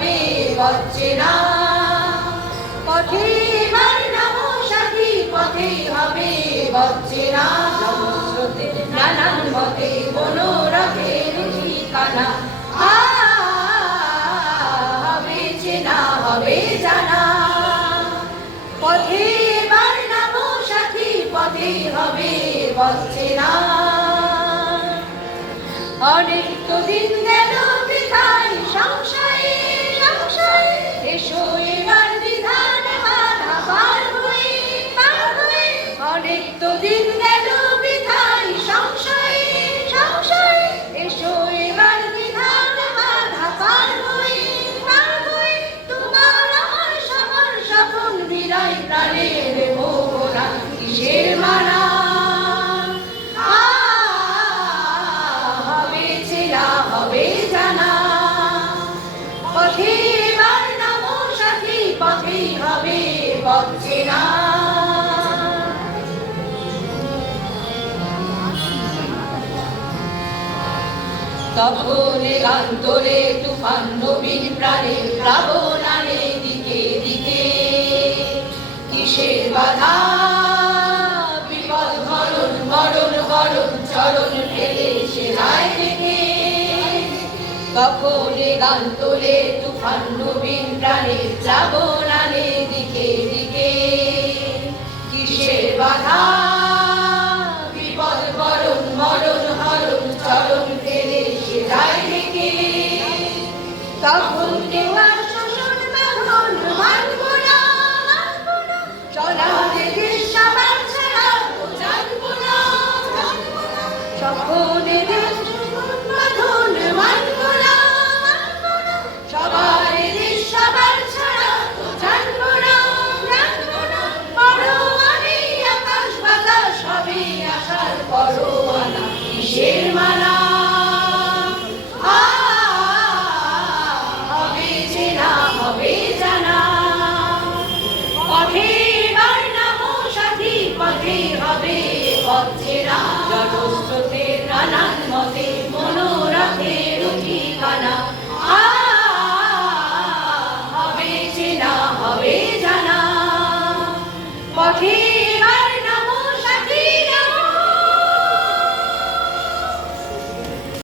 হবে অচেনা। পথে এবার নামো সাথী, পথে হবে অচেনা। জনস্রোতে নানান মতে মনোরথের ঠিকানা। হবে চেনা, হবে জানা। পথে এবার নামো সাথী, পথে হবে অচেনা। অনেক তো দিন গেল বৃথায় সংশয়ে সংশয়ে, এসো এবার বিধান বাধা পার হয়ে পার হয়ে। অনেক তো দিন গেল বৃথায় সংশয়ে সংশয়ে, এসো এবার বিধান বাধা পার হয়ে পার হয়ে। তোমার আমার সবার সফল বিদায় প্রাণের মোহনা, কিসের মানা। হবে জানা। পথে এবার নামো সাথী, পথেই হবে অচেনা। তখন গান তোলে তুফান নবীন প্রাণে, প্লাবন আনে দিকে দিকে। কিসের বাধা বিপদ মরণ মরণ মরণ, চরণ ফেলে সে রায় রেখে। তখন গান তোলে তুফান নবীন প্রাণে, প্লাবন আনে দিকে দিকে। কিসের বাধা বিপদ মরণ মরণ হরণ, চরণ ফেলে সে রায় রেখে। তখন কেউ আর শোষণ বাঁধন মানব না মানব না, চলা দেশ সবার ছাড়া জানব না জানব না। সকল দেশ বাঁধন মানব না মানব না, সবার দেশ সবার ছাড়া জানব না জানব না। পরোয়ানে আকাশ বাতাস হবে আশার পরোয়ানা, কিসের মানা। হবে চেনা, হবে জানা। পথে এবার নামো সাথী, পথে হবে অচেনা। জনস্রোতের নানান মতে মনোরথের ঠিকানা।